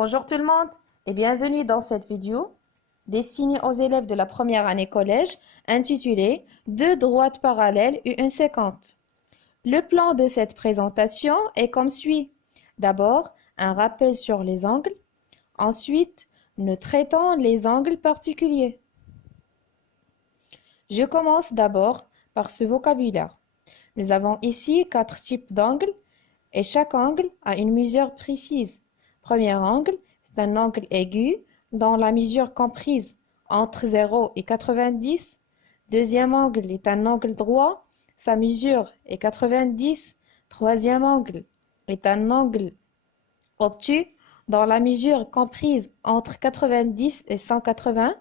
Bonjour tout le monde et bienvenue dans cette vidéo destinée aux élèves de la première année collège intitulée Deux droites parallèles et une séquente. Le plan de cette présentation est comme suit. D'abord, un rappel sur les angles. Ensuite, nous traitons les angles particuliers. Je commence d'abord par ce vocabulaire. Nous avons ici 4 types d'angles et chaque angle a une mesure précise. Premier angle, c'est un angle aigu dont la mesure comprise entre 0 et 90. Deuxième angle est un angle droit, sa mesure est 90. Troisième angle est un angle obtus dont la mesure comprise entre 90 et 180.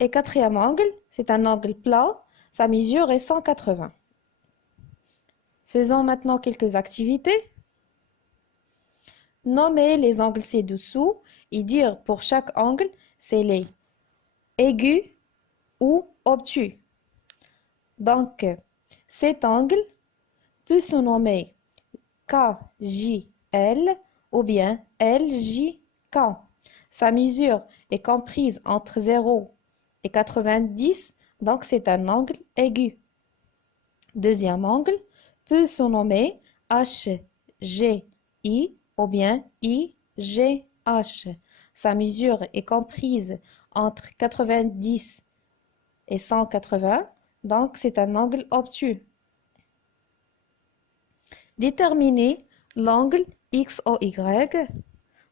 Et quatrième angle, c'est un angle plat, sa mesure est 180. Faisons maintenant quelques activités. Nommer les angles ci-dessous et dire pour chaque angle, c'est les aigus ou obtus. Donc, cet angle peut se nommer KJL ou bien LJK. Sa mesure est comprise entre 0 et 90, donc c'est un angle aigu. Deuxième angle peut se nommer HGI ou bien IGH. Sa mesure est comprise entre 90 et 180, donc c'est un angle obtus. Déterminer l'angle XOY.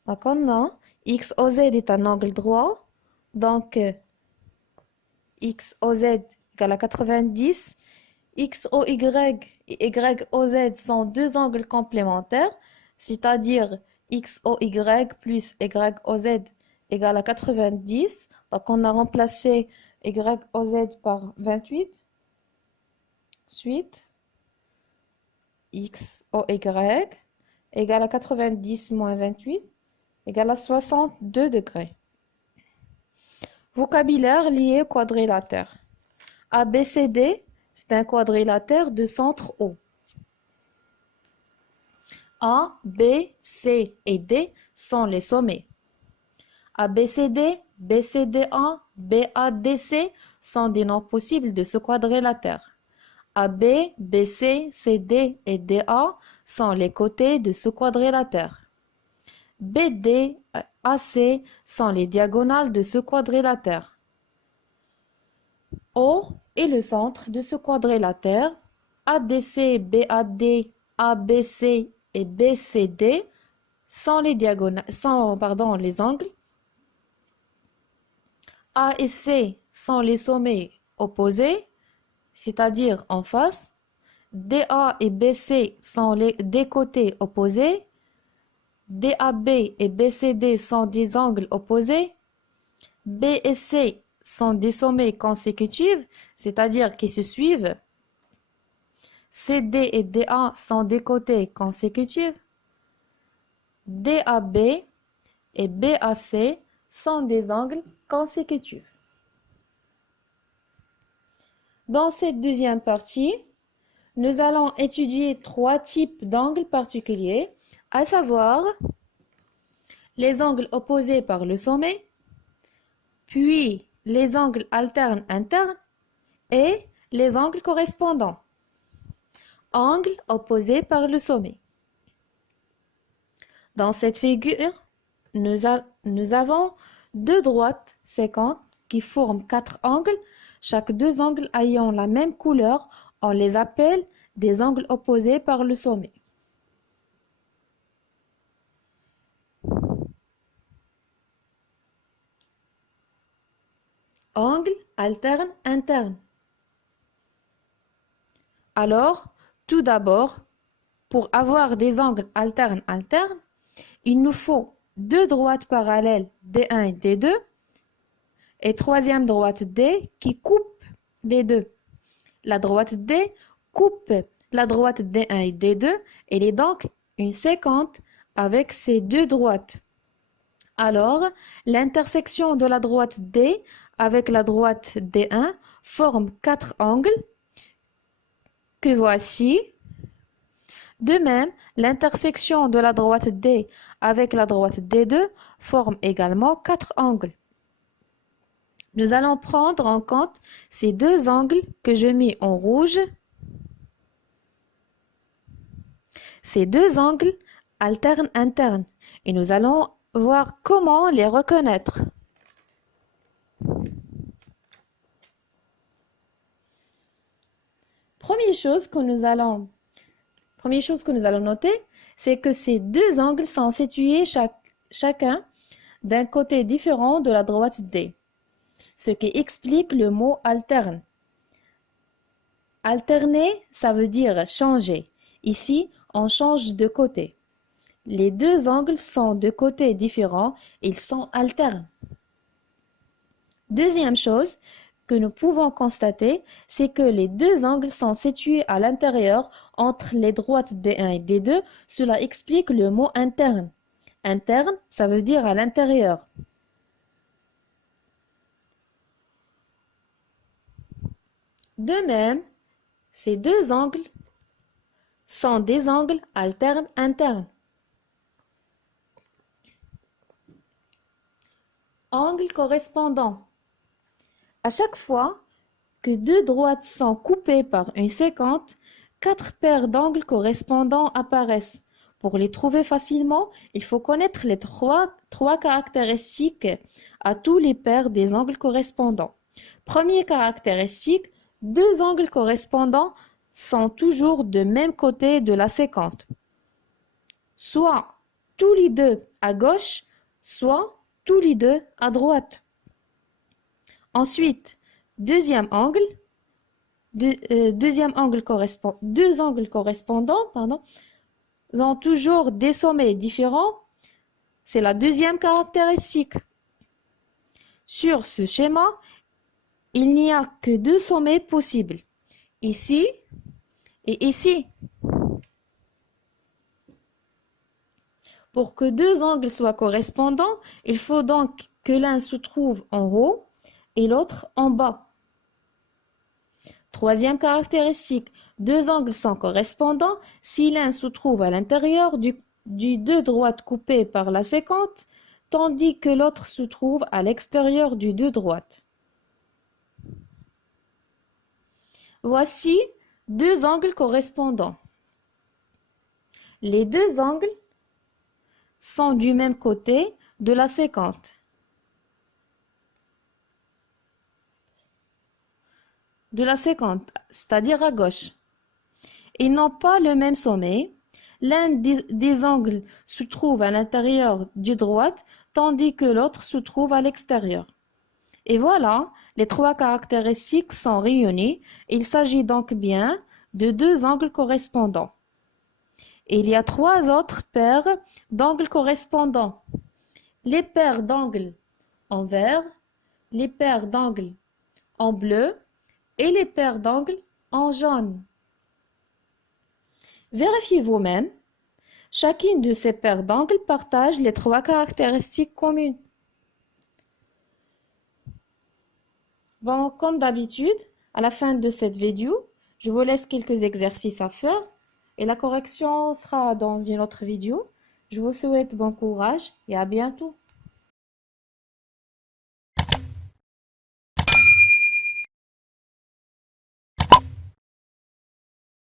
Donc on a XOZ est un angle droit, donc XOZ égale à 90. XOY et YOZ sont deux angles complémentaires, c'est-à-dire XOY plus YOZ égale à 90. Donc, on a remplacé YOZ par 28. Ensuite, XOY égale à 90 moins 28 égale à 62 degrés. Vocabulaire lié au quadrilatère. ABCD, c'est un quadrilatère de centre O. A, B, C et D sont les sommets. ABCD, BCDA, BADC sont des noms possibles de ce quadrilatère. AB, BC, CD et DA sont les côtés de ce quadrilatère. BD, AC sont les diagonales de ce quadrilatère. O est le centre de ce quadrilatère. ADC, BAD, ABC et BCD sont les les angles. A et C sont les sommets opposés, c'est-à-dire en face. DA et BC sont des côtés opposés. DAB et BCD sont des angles opposés. B et C sont des sommets consécutifs, c'est-à-dire qui se suivent. CD et DA sont des côtés consécutifs. DAB et BAC sont des angles consécutifs. Dans cette deuxième partie, nous allons étudier 3 types d'angles particuliers, à savoir les angles opposés par le sommet, puis les angles alternes internes et les angles correspondants. Angles opposés par le sommet. Dans cette figure, nous avons deux droites séquentes qui forment 4 angles. Chaque deux angles ayant la même couleur, on les appelle des angles opposés par le sommet. Angle alterne interne. Alors, tout d'abord, pour avoir des angles alternes internes, il nous faut deux droites parallèles D1 et D2 et troisième droite D qui coupe les deux. La droite D coupe la droite D1 et D2. Elle est donc une séquente avec ces deux droites. Alors, l'intersection de la droite D avec la droite D1 forme 4 angles que voici. De même, l'intersection de la droite D avec la droite D2 forme également 4 angles. Nous allons prendre en compte ces deux angles que je mets en rouge. Ces deux angles alternes-internes. Et nous allons voir comment les reconnaître. Première chose que nous allons noter, c'est que ces deux angles sont situés chacun d'un côté différent de la droite D, ce qui explique le mot alterne. Alterner, ça veut dire changer. Ici, on change de côté. Les deux angles sont de côtés différents, ils sont alternes. Deuxième chose que nous pouvons constater, c'est que les deux angles sont situés à l'intérieur entre les droites D1 et D2. Cela explique le mot interne. Interne, ça veut dire à l'intérieur. De même, ces deux angles sont des angles alternes internes. Angle correspondant. À chaque fois que deux droites sont coupées par une séquente, 4 paires d'angles correspondants apparaissent. Pour les trouver facilement, il faut connaître les trois caractéristiques à tous les paires des angles correspondants. Première caractéristique, deux angles correspondants sont toujours de même côté de la séquente, soit tous les deux à gauche, soit tous les deux à droite. Ensuite, deux angles correspondants ont toujours des sommets différents. C'est la deuxième caractéristique. Sur ce schéma, il n'y a que deux sommets possibles, ici et ici. Pour que deux angles soient correspondants, il faut donc que l'un se trouve en haut et l'autre en bas. Troisième caractéristique, deux angles sont correspondants si l'un se trouve à l'intérieur du deux droites coupées par la séquente, tandis que l'autre se trouve à l'extérieur du deux droites. Voici deux angles correspondants. Les deux angles sont du même côté de la séquente. C'est-à-dire à gauche. Ils n'ont pas le même sommet. L'un des angles se trouve à l'intérieur du droite, tandis que l'autre se trouve à l'extérieur. Et voilà, les trois caractéristiques sont réunies. Il s'agit donc bien de deux angles correspondants. Et il y a trois autres paires d'angles correspondants. Les paires d'angles en vert, les paires d'angles en bleu et les paires d'angles en jaune. Vérifiez vous-même. Chacune de ces paires d'angles partage les trois caractéristiques communes. Bon, comme d'habitude, à la fin de cette vidéo, je vous laisse quelques exercices à faire et la correction sera dans une autre vidéo. Je vous souhaite bon courage et à bientôt.